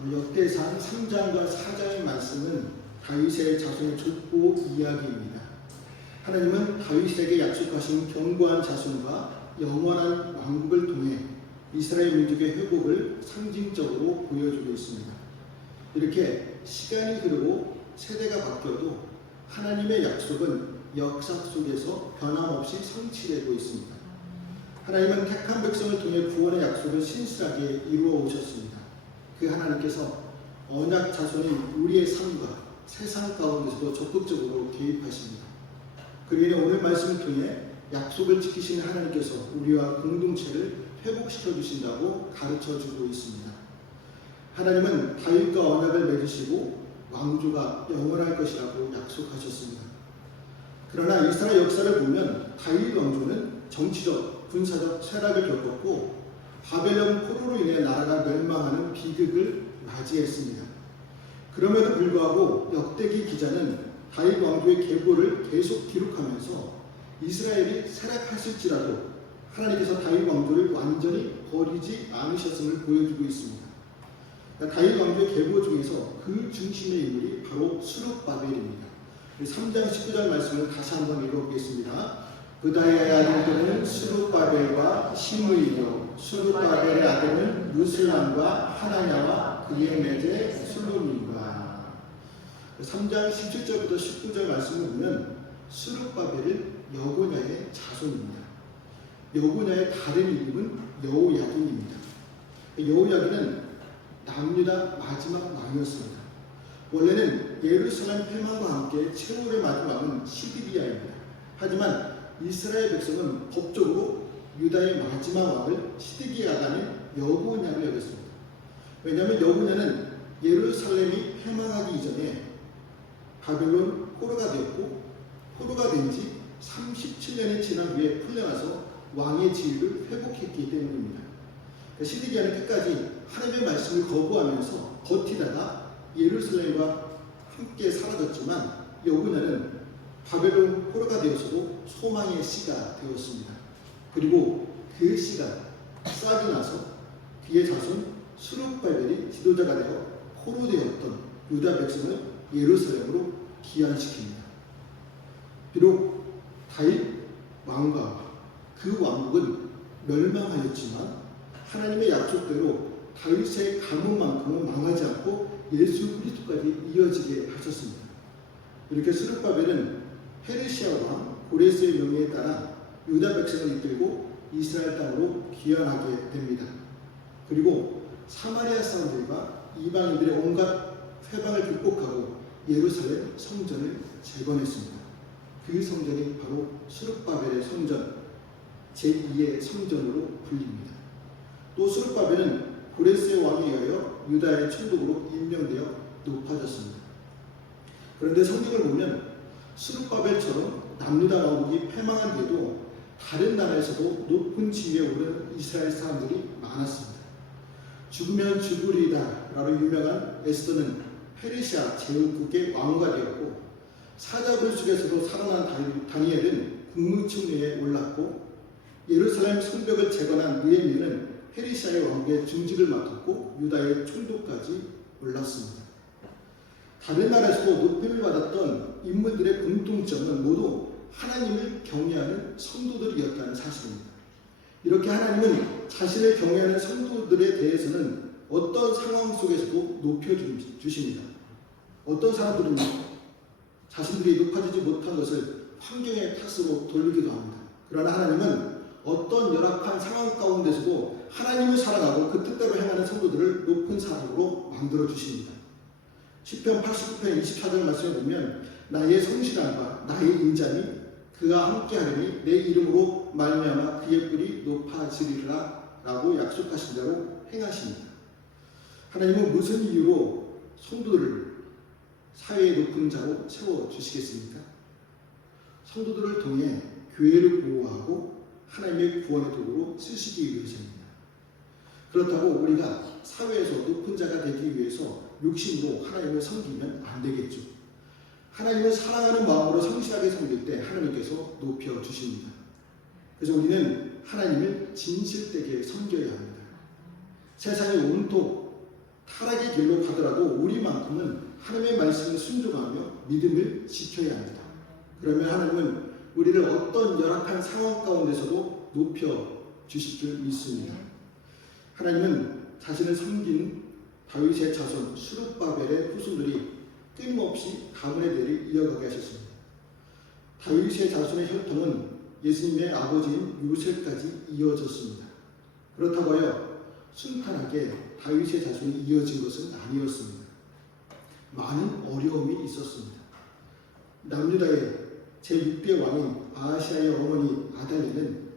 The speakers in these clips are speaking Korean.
역대상 3장과 4장의 말씀은 다윗의 자손의 족보 이야기입니다. 하나님은 다윗에게 약속하신 견고한 자손과 영원한 왕국을 통해 이스라엘 민족의 회복을 상징적으로 보여주고 있습니다. 이렇게 시간이 흐르고 세대가 바뀌어도 하나님의 약속은 역사 속에서 변함없이 성취되고 있습니다. 하나님은 택한 백성을 통해 구원의 약속을 신실하게 이루어 오셨습니다. 그 하나님께서 언약 자손인 우리의 삶과 세상 가운데서도 적극적으로 개입하십니다. 그러니 오늘 말씀을 통해 약속을 지키시는 하나님께서 우리와 공동체를 회복시켜 주신다고 가르쳐 주고 있습니다. 하나님은 다윗과 언약을 맺으시고 왕조가 영원할 것이라고 약속하셨습니다. 그러나 이스라엘 역사를 보면 다윗 왕조는 정치적, 군사적 쇠락을 겪었고 바벨론 포로로 인해 나라가 멸망하는 비극을 맞이했습니다. 그럼에도 불구하고 역대기 기자는 다윗 왕조의 계보를 계속 기록하면서 이스라엘이 쇠락했을지라도 하나님께서 다윗 왕조를 완전히 버리지 않으셨음을 보여주고 있습니다. 다윗 왕조의 계보 중에서 그 중심의 인물이 바로 수룹바벨입니다. 3장 19절 말씀을 다시 한번 읽어보겠습니다. 그다의 아들들은 수룹바벨과 시므이요 수룹바벨의 아들은 무슬람과 하나냐와 그의 매제 술룸인가. 3장 17절부터 19절 말씀을 보면 수룹바벨은 여고냐의 자손입니다. 여고냐의 다른 이름은 여호야긴입니다. 여호야긴은 남유다 마지막 왕이었습니다. 원래는 예루살렘 폐망과 함께 최후를 맞은 왕은 시드기야입니다. 하지만 이스라엘 백성은 법적으로 유다의 마지막 왕을 시드기야가 아닌 여고냐로 여겼습니다. 왜냐하면 여고냐는 예루살렘이 폐망하기 이전에 바벨론 포로가 되었고 포로가 된 지 37년이 지난 후에 풀려나서 왕의 지위를 회복했기 때문입니다. 시드기야는 끝까지 하나님의 말씀을 거부하면서 버티다가 예루살렘과 함께 사라졌지만 여고냐는 바벨론 포로가 되어서도 소망의 씨가 되었습니다. 그리고 그 씨가 싹이 나서 그의 자손 수룹바벨이 지도자가 되어 포로되었던 유다 백성을 예루살렘으로 귀환시킵니다. 비록 다윗 왕과 그 왕국은 멸망하였지만 하나님의 약속대로 다윗의 가문만큼은 망하지 않고 예수 그리스도까지 이어지게 하셨습니다. 이렇게 수룹바벨은 페르시아 왕 고레스의 명예에 따라 유다 백성을 이끌고 이스라엘 땅으로 귀환하게 됩니다. 그리고 사마리아 사람들과 이방인들의 온갖 회방을 극복하고 예루살렘 성전을 재건했습니다. 그 성전이 바로 수룹바벨의 성전, 제2의 성전으로 불립니다. 또 수룹바벨은 고레스의 왕에 의하여 유다의 총독으로 임명되어 높아졌습니다. 그런데 성경을 보면 수룹바벨처럼 남유다 왕국이 패망한 뒤에도 다른 나라에서도 높은 지위에 오른 이스라엘 사람들이 많았습니다. 죽으면 죽으리이다 라로 유명한 에스더는 페르시아 제후국의 왕후가 되었고 사자굴 속에서도 살아난 다니엘은 국무총리에 올랐고 예루살렘 성벽을 재건한 느헤미야는 페르시아의 왕국의 중직을 맡았고 유다의 총독까지 올랐습니다. 다른 나라에서도 높임을 받았던 인물들의 공통점은 모두 하나님을 경외하는 성도들이었다는 사실입니다. 이렇게 하나님은 자신을 경외하는 성도들에 대해서는 어떤 상황 속에서도 높여주십니다. 어떤 사람들은 자신들이 높아지지 못한 것을 환경의 탓으로 돌리기도 합니다. 그러나 하나님은 어떤 열악한 상황 가운데서도 하나님을 사랑하고 그 뜻대로 행하는 성도들을 높은 사람으로 만들어 주십니다. 시편 89편 24절 말씀에 보면 나의 성실함과 나의 인자니 그가 함께하리니 내 이름으로 말미암아 그의 뿔이 높아지리라 라고 약속하신 대로 행하십니다. 하나님은 무슨 이유로 성도들을 사회의 높은 자로 채워주시겠습니까? 성도들을 통해 교회를 보호하고 하나님의 구원의 도구로 쓰시기 위해서입니다. 그렇다고 우리가 사회에서 높은 자가 되기 위해서 욕심으로 하나님을 섬기면 안 되겠죠. 하나님을 사랑하는 마음으로 성실하게 섬길 때 하나님께서 높여주십니다. 그래서 우리는 하나님을 진실되게 섬겨야 합니다. 세상이 온통 타락의 길로 가더라도 우리만큼은 하나님의 말씀에 순종하며 믿음을 지켜야 합니다. 그러면 하나님은 우리를 어떤 열악한 상황 가운데서도 높여 주실 줄 믿습니다. 하나님은 자신을 섬긴 다윗의 자손 스룹바벨의 후손들이 끊임없이 가문의 대를 이어가게 하셨습니다. 다윗의 자손의 혈통은 예수님의 아버지인 요셉까지 이어졌습니다. 그렇다고 하여 순탄하게 다윗의 자손이 이어진 것은 아니었습니다. 많은 어려움이 있었습니다. 남유다의 제6대 왕인 아하시아의 어머니 아달랴는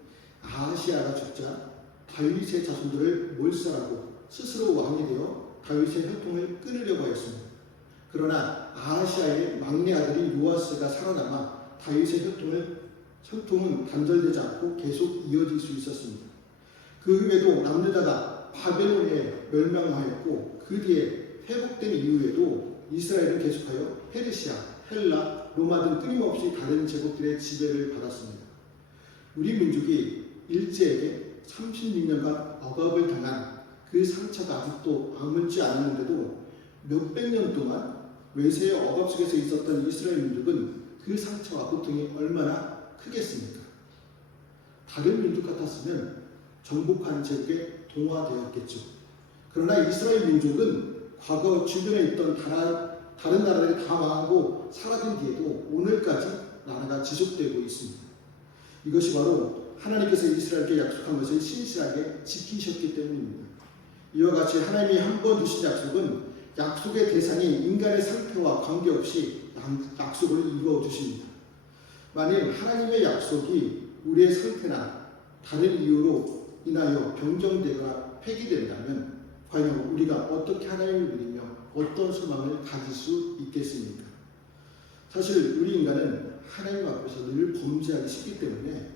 아하시아가 죽자 다윗의 자손들을 몰살하고 스스로 왕이 되어 다윗의 혈통을 끊으려고 하였습니다. 그러나 아하시아의 막내 아들인 요아스가 살아남아 다윗의 혈통은 단절되지 않고 계속 이어질 수 있었습니다. 그 후에도 남유다가 바벨론에 멸망하였고 그 뒤에 회복된 이후에도 이스라엘은 계속하여 페르시아, 헬라, 로마 등 끊임없이 다른 제국들의 지배를 받았습니다. 우리 민족이 일제에게 36년간 억압을 당한 그 상처가 아직도 아물지 않았는데도 몇백 년 동안 외세의 억압 속에서 있었던 이스라엘 민족은 그 상처와 고통이 얼마나 크겠습니까? 다른 민족 같았으면 정복한 제국에 동화되었겠죠. 그러나 이스라엘 민족은 과거 주변에 있던 다른 나라들이 다 망하고 사라진 뒤에도 오늘까지 나라가 지속되고 있습니다. 이것이 바로 하나님께서 이스라엘에게 약속한 것을 신실하게 지키셨기 때문입니다. 이와 같이 하나님이 한 번 주신 약속은 약속의 대상이 인간의 상태와 관계없이 약속을 이루어 주십니다. 만일 하나님의 약속이 우리의 상태나 다른 이유로 인하여 변경되거나 폐기된다면 과연 우리가 어떻게 하나님을 믿으며 어떤 소망을 가질 수 있겠습니까? 사실 우리 인간은 하나님 앞에서 늘 범죄하기 쉽기 때문에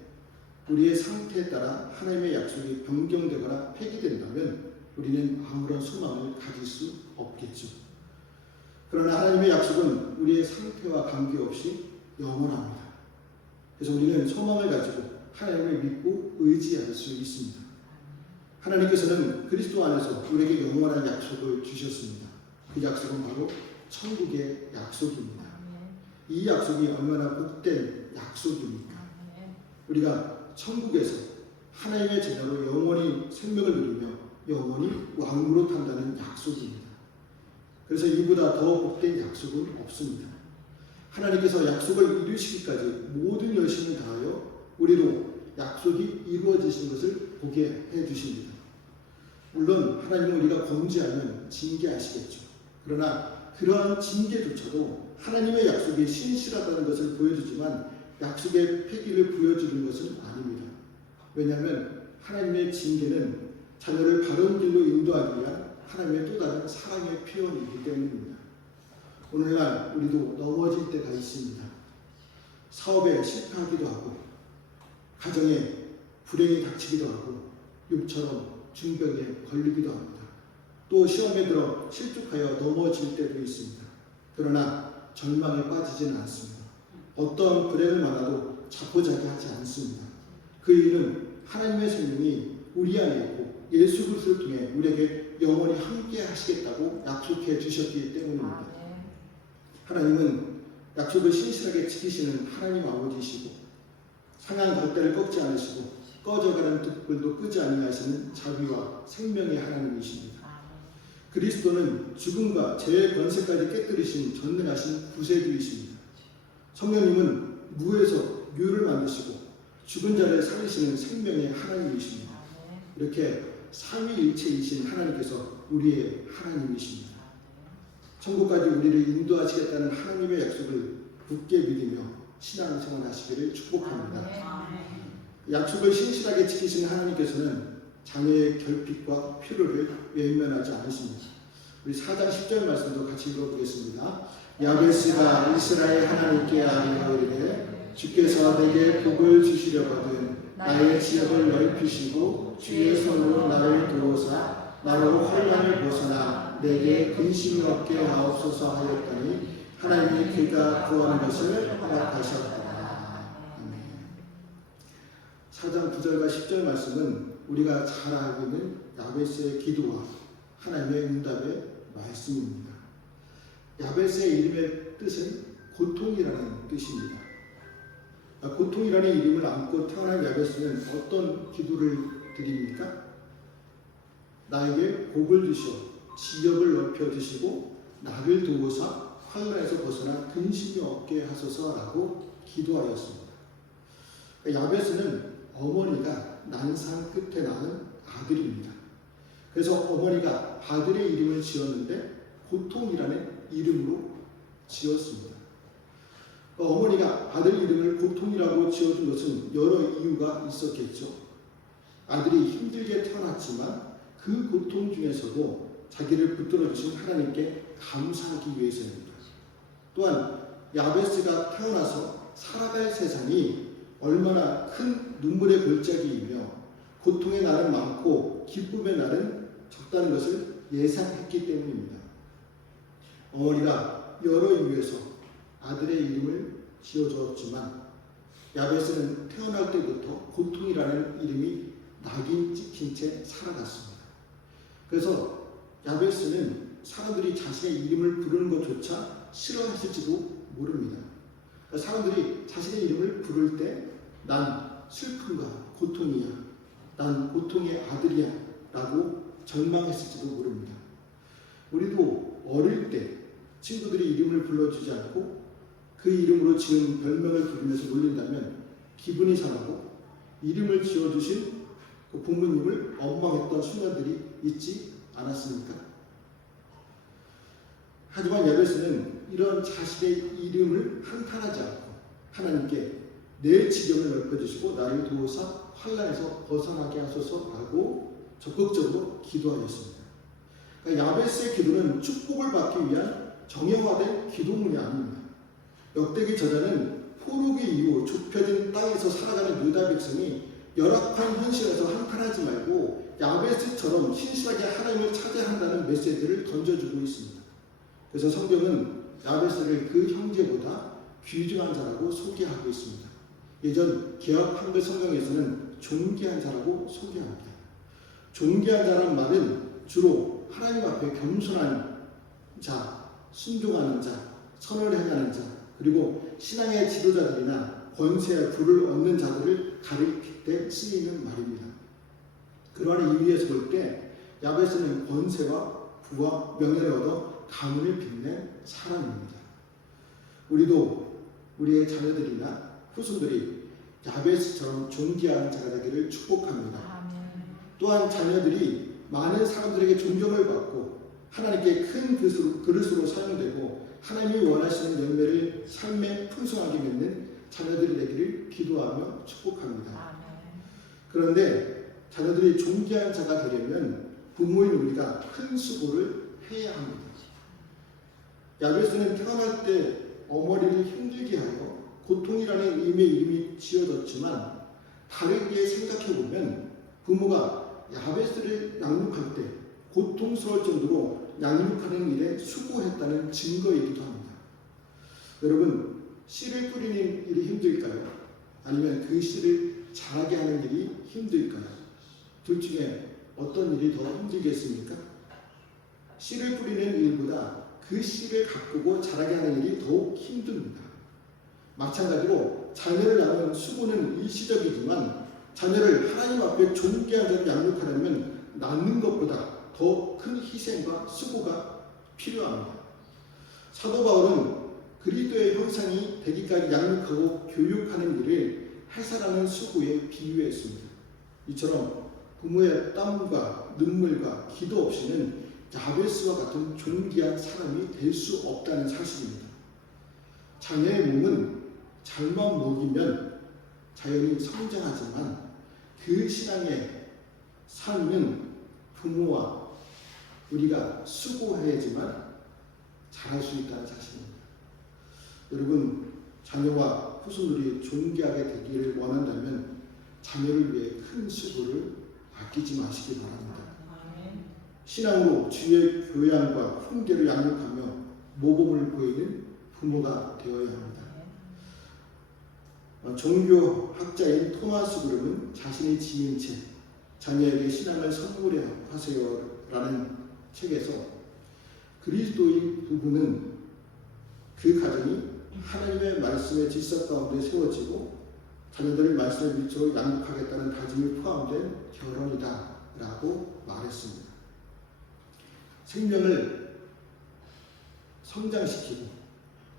우리의 상태에 따라 하나님의 약속이 변경되거나 폐기된다면 우리는 아무런 소망을 가질 수 없겠죠. 그러나 하나님의 약속은 우리의 상태와 관계없이 영원합니다. 그래서 우리는 소망을 가지고 하나님을 믿고 의지할 수 있습니다. 하나님께서는 그리스도 안에서 우리에게 영원한 약속을 주셨습니다. 그 약속은 바로 천국의 약속입니다. 이 약속이 얼마나 복된 약속입니까? 우리가 천국에서 하나님의 제자로 영원히 생명을 누리며 영원히 왕으로 탄다는 약속입니다. 그래서 이보다 더 복된 약속은 없습니다. 하나님께서 약속을 이루시기까지 모든 열심을 다하여 우리로 약속이 이루어지신 것을 보게 해주십니다. 물론 하나님은 우리가 범죄하면 징계하시겠죠. 그러나 그러한 징계조차도 하나님의 약속이 신실하다는 것을 보여주지만 약속의 폐기를 보여주는 것은 아닙니다. 왜냐하면 하나님의 징계는 자녀를 바른 길로 인도하기 위한 하나님의 또 다른 사랑의 표현이기 때문입니다. 오늘날 우리도 넘어질 때가 있습니다. 사업에 실패하기도 하고 가정에 불행이 닥치기도 하고 욥처럼 중병에 걸리기도 합니다. 또 시험에 들어 실족하여 넘어질 때도 있습니다. 그러나 절망에 빠지지는 않습니다. 어떤 불행을 만나도 자포자기하지 않습니다. 그 이유는 하나님의 생명이 우리 안에 있고 예수 그리스도를 통해 우리에게 영원히 함께 하시겠다고 약속해 주셨기 때문입니다. 하나님은 약속을 신실하게 지키시는 하나님 아버지시고 상한 갈대를 꺾지 않으시고 꺼져가는 득불도 끄지 아니하시는 자비와 생명의 하나님이십니다. 그리스도는 죽음과 죄의 권세까지 깨뜨리신 전능하신 구세주이십니다. 성령님은 무에서 유를 만드시고 죽은 자를 살리시는 생명의 하나님이십니다. 이렇게 삼위일체이신 하나님께서 우리의 하나님이십니다. 천국까지 우리를 인도하시겠다는 하나님의 약속을 굳게 믿으며 신앙생활 하시기를 축복합니다. 약속을 신실하게 지키시는 하나님께서는 자녀의 결핍과 필요를 외면하지 않으십니다. 우리 4장 10절 말씀도 같이 읽어보겠습니다. 야베스가 이스라엘 하나님께 아뢰이르되 주께서 내게 복을 주시려거든 나의 지역을 넓히시고 주의 손으로 나를 도우사 나로 혼란을 벗어나 내게 근심이 없게 하옵소서 하였더니 하나님이 그가 구하는 것을 허락하셨다. 4장 9절과 10절 말씀은 우리가 잘 알고 있는 야베스의 기도와 하나님의 응답의 말씀입니다. 야베스의 이름의 뜻은 고통이라는 뜻입니다. 고통이라는 이름을 안고 태어난 야베스는 어떤 기도를 드립니까? 나에게 복을 주시어 지역을 넓혀 주시고 나를 도우사 환난에서 벗어나 근심이 없게 하소서라고 기도하였습니다. 야베스는 어머니가 난상 끝에 낳은 아들입니다. 그래서 어머니가 아들의 이름을 지었는데 고통이라는 이름으로 지었습니다. 어머니가 아들 이름을 고통이라고 지어준 것은 여러 이유가 있었겠죠. 아들이 힘들게 태어났지만 그 고통 중에서도 자기를 붙들어 주신 하나님께 감사하기 위해서입니다. 또한 야베스가 태어나서 살아갈 세상이 얼마나 큰 눈물의 골짜기이며 고통의 날은 많고 기쁨의 날은 적다는 것을 예상했기 때문입니다. 어머니가 여러 이유에서 아들의 이름을 지어주었지만 야베스는 태어날 때부터 고통이라는 이름이 낙인 찍힌 채 살아갔습니다. 그래서 야베스는 사람들이 자신의 이름을 부르는 것조차 싫어했을지도 모릅니다. 사람들이 자신의 이름을 부를 때 난 슬픔과 고통이야, 난 고통의 아들이야 라고 절망했을지도 모릅니다. 우리도 어릴 때 친구들이 이름을 불러주지 않고 그 이름으로 지은 별명을 부르면서 놀린다면 기분이 상하고 이름을 지어주신 그 부모님을 원망했던 순간들이 있지 않았습니까? 하지만 야베스는 이런 자신의 이름을 한탄하지 않고 하나님께 내 지경을 넓혀주시고 나를 도우사 환난에서 벗어나게 하소서라고 적극적으로 기도하였습니다. 그러니까 야베스의 기도는 축복을 받기 위한 정형화된 기도문이 아닙니다. 역대기 저자는 포로기 이후 좁혀진 땅에서 살아가는 유다 백성이 열악한 현실에서 한탄하지 말고 야베스처럼 신실하게 하나님을 찾아야 한다는 메시지를 던져주고 있습니다. 그래서 성경은 야베스를 그 형제보다 귀중한 자라고 소개하고 있습니다. 예전 개역 한글 성경에서는 존귀한 자라고 소개합니다. 존귀한 자란 말은 주로 하나님 앞에 겸손한 자, 순종하는 자, 선을 행하는 자, 그리고 신앙의 지도자들이나 권세와 부를 얻는 자들을 가리킬 때 쓰이는 말입니다. 그러한 의미에서 볼 때 야베스는 권세와 부와 명예를 얻어 가문을 빛낸 사람입니다. 우리도 우리의 자녀들이나 후손들이 야베스처럼 존귀한 자가 되기를 축복합니다. 또한 자녀들이 많은 사람들에게 존경을 받고 하나님께 큰 그릇으로 사용되고 하나님이 원하시는 열매를 삶에 풍성하게 맺는 자녀들이 되기를 기도하며 축복합니다. 그런데 자녀들이 존귀한 자가 되려면 부모인 우리가 큰 수고를 해야 합니다. 야베스는 태어날 때 어머니를 힘들게 하여 고통이라는 의미의 이름이 지어졌지만 다르게 생각해보면 부모가 야베스를 양육할 때 고통스러울 정도로 양육하는 일에 수고했다는 증거이기도 합니다. 여러분, 씨를 뿌리는 일이 힘들까요? 아니면 그 씨를 자라게 하는 일이 힘들까요? 둘 중에 어떤 일이 더 힘들겠습니까? 씨를 뿌리는 일보다 그 씨를 가꾸고 자라게 하는 일이 더욱 힘듭니다. 마찬가지로 자녀를 낳는 수고는 일시적이지만 자녀를 하나님 앞에 존귀한 자로 양육하려면 낳는 것보다 더 큰 희생과 수고가 필요합니다. 사도 바울은 그리스도의 형상이 되기까지 양육하고 교육하는 일을 해살하는 수고에 비유했습니다. 이처럼 부모의 땀과 눈물과 기도 없이는 야베스와 같은 존귀한 사람이 될 수 없다는 사실입니다. 자녀의 몸은 잘만 먹이면 자연히 성장하지만 그 신앙의 삶은 부모와 우리가 수고해야지만 잘할 수 있다는 사실입니다. 여러분, 자녀와 후손들이 존귀하게 되기를 원한다면 자녀를 위해 큰 수고를 아끼지 마시기 바랍니다. 신앙으로 주의 교양과 훈계를 양육하며 모범을 보이는 부모가 되어야 합니다. 종교학자인 토마스 그룹은 자신이 지은 책 자녀에게 신앙을 선물하세요라는 책에서 그리스도의 부부는 그 가정이 하나님의 말씀의 질서 가운데 세워지고 자녀들의 말씀의 밑으로 양육하겠다는 다짐이 포함된 결혼이다 라고 말했습니다. 생명을 성장시키고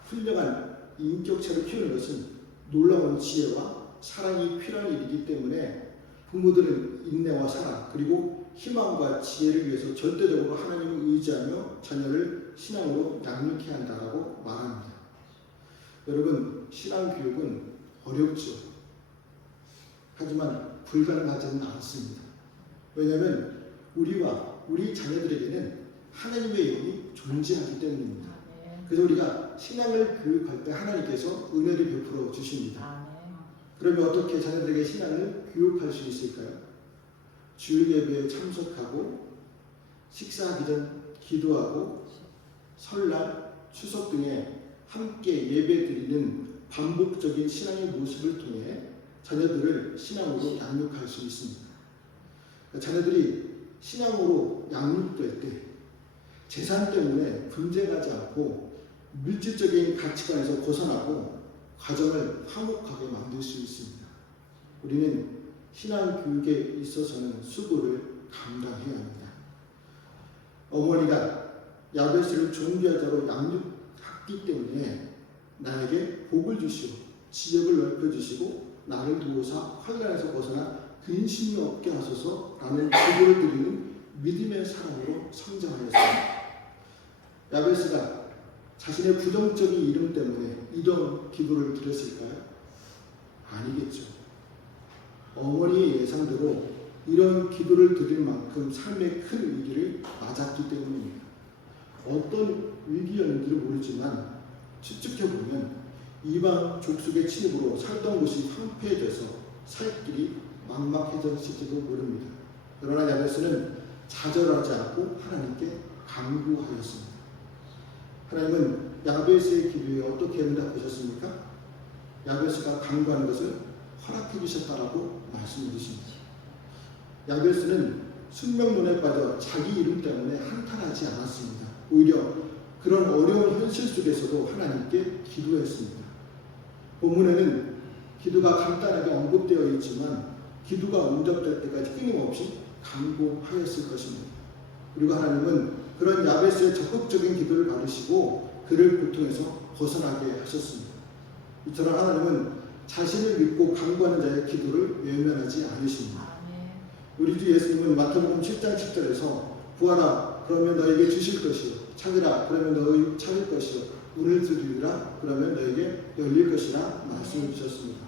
훌륭한 인격체를 키우는 것은 놀라운 지혜와 사랑이 필요한 일이기 때문에 부모들은 인내와 사랑 그리고 희망과 지혜를 위해서 절대적으로 하나님을 의지하며 자녀를 신앙으로 양육해야 한다고 말합니다. 여러분, 신앙교육은 어렵죠. 하지만 불가능하지는 않습니다. 왜냐하면 우리와 우리 자녀들에게는 하나님의 영이 존재하기 때문입니다. 그래서 우리가 신앙을 교육할 때 하나님께서 은혜를 베풀어 주십니다. 그러면 어떻게 자녀들에게 신앙을 교육할 수 있을까요? 주일 예배에 참석하고 식사하기 전 기도하고 설날, 추석 등에 함께 예배드리는 반복적인 신앙의 모습을 통해 자녀들을 신앙으로 양육할 수 있습니다. 자녀들이 신앙으로 양육될 때 재산 때문에 분쟁하지 않고 물질적인 가치관에서 벗어나고 가정을 화목하게 만들 수 있습니다. 우리는 신앙 교육에 있어서는 수고를 감당해야 합니다. 어머니가 야베스를 존귀하자로 양육했기 때문에 나에게 복을 주시고 지역을 넓혀주시고 나를 도우사 환난에서 벗어나 근심이 없게 하소서라는 기도를 드리는 믿음의 사람으로 성장하였습니다. 야베스가 자신의 부정적인 이름 때문에 이런 기도를 드렸을까요? 아니겠죠. 어머니의 예상대로 이런 기도를 드릴 만큼 삶의 큰 위기를 맞았기 때문입니다. 어떤 위기였는지를 모르지만 추측해보면 이방 족속의 침입으로 살던 곳이 황폐해져서 살 길이 막막해졌을지도 모릅니다. 그러나 야베스는 좌절하지 않고 하나님께 간구하였습니다. 하나님은 야베스의 기도에 어떻게 응답하셨습니까? 야베스가 간구하는 것을 허락해 주셨다라고 말씀해 주십니다. 야베스는 숙명론에 빠져 자기 이름 때문에 한탄하지 않았습니다. 오히려 그런 어려운 현실 속에서도 하나님께 기도했습니다. 본문에는 기도가 간단하게 언급되어 있지만 기도가 응답될 때까지 끊임없이 간구하였을 것입니다. 그리고 하나님은 그런 야베스의 적극적인 기도를 받으시고 그를 고통에서 벗어나게 하셨습니다. 이처럼 하나님은 자신을 믿고 간구하는 자의 기도를 외면하지 않으십니다. 우리 주 예수님은 마태복음 7장 10절에서 구하라 그러면 너에게 주실 것이요 찾으라 그러면 너희 찾을 것이요 문을 두드리라 그러면 너에게 열릴 것이라 말씀해 주셨습니다.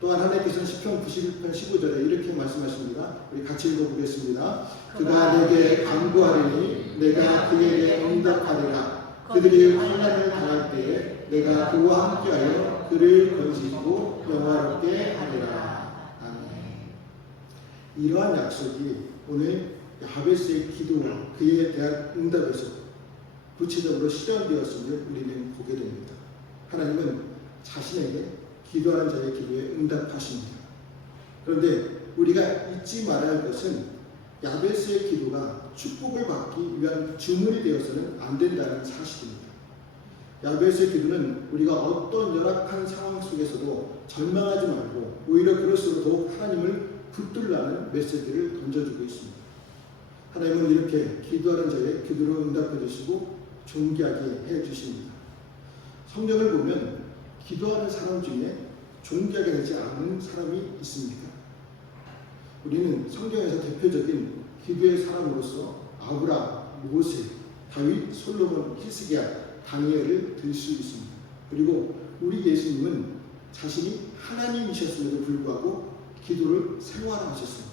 또한 하나님께서는 시편 91편 15절에 이렇게 말씀하십니다. 우리 같이 읽어보겠습니다. 그가 내게 간구하리니 내가 그에게 응답하리라. 그들이 환난을 당할 때에 내가 그와 함께하여 그를 건지고 영화롭게 하리라. 아멘. 이러한 약속이 오늘 야베스의 기도와 그에 대한 응답에서 구체적으로 실현되었음을 우리는 보게 됩니다. 하나님은 자신에게 기도하는 자의 기도에 응답하십니다. 그런데 우리가 잊지 말아야 할 것은 야베스의 기도가 축복을 받기 위한 주문이 되어서는 안 된다는 사실입니다. 야베스의 기도는 우리가 어떤 열악한 상황 속에서도 절망하지 말고 오히려 그럴수록 더욱 하나님을 붙들라는 메시지를 던져주고 있습니다. 하나님은 이렇게 기도하는 자의 기도로 응답해 주시고 존귀하게 해 주십니다. 성경을 보면 기도하는 사람 중에 존귀하게 되지 않은 사람이 있습니까? 우리는 성경에서 대표적인 기도의 사람으로서 아브라함, 모세, 다윗, 솔로몬, 히스기야, 다니엘을 들 수 있습니다. 그리고 우리 예수님은 자신이 하나님이셨음에도 불구하고 기도를 생활하셨습니다.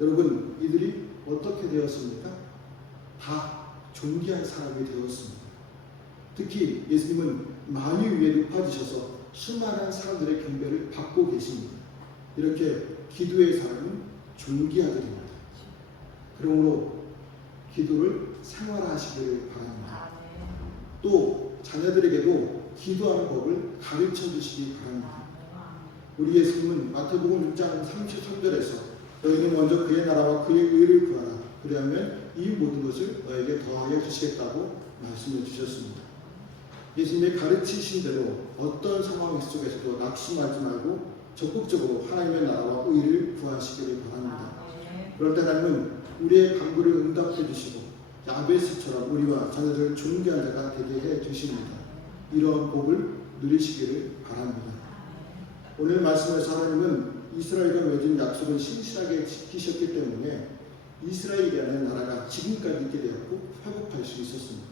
여러분, 이들이 어떻게 되었습니까? 다 존귀한 사람이 되었습니다. 특히 예수님은 만유 위에 높아지셔서 수많은 사람들의 경배를 받고 계십니다. 이렇게 기도의 사람은 존귀하게 됩니다. 그러므로 기도를 생활하시기를 바랍니다. 또 자녀들에게도 기도하는 법을 가르쳐 주시기 바랍니다. 우리 예수님은 마태복음 6장 33절에서 너희는 먼저 그의 나라와 그의 의를 구하라. 그리하면 이 모든 것을 너에게 더하여 주시겠다고 말씀해 주셨습니다. 예수님의 가르치신 대로 어떤 상황 속에서도 낙심하지 말고 적극적으로 하나님의 나라와 의를 구하시기를 바랍니다. 그럴 때 하나님은 우리의 간구를 응답해 주시고 야베스처럼 우리와 자녀들을 존귀한 자가 되게 해 주십니다. 이런 복을 누리시기를 바랍니다. 오늘 말씀에서 하나님은 이스라엘과 맺은 약속을 신실하게 지키셨기 때문에 이스라엘이라는 나라가 지금까지 있게 되었고 회복할 수 있었습니다.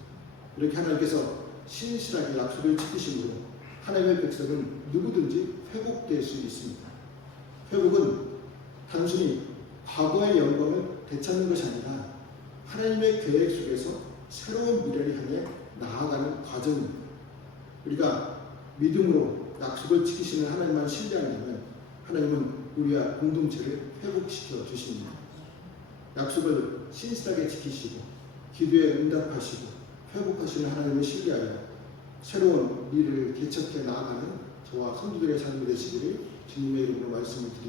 이렇게 하나님께서 신실하게 약속을 지키심으로 하나님의 백성은 누구든지 회복될 수 있습니다. 회복은 단순히 과거의 영광을 되찾는 것이 아니라 하나님의 계획 속에서 새로운 미래를 향해 나아가는 과정입니다. 우리가 믿음으로 약속을 지키시는 하나님만 신뢰한다면 하나님은 우리와 공동체를 회복시켜 주십니다. 약속을 신실하게 지키시고 기도에 응답하시고 회복하시는 하나님을 신뢰하여 새로운 미래를 개척해 나아가는 저와 성도들의 삶이 되시기를 주님의 이름으로 말씀드립니다.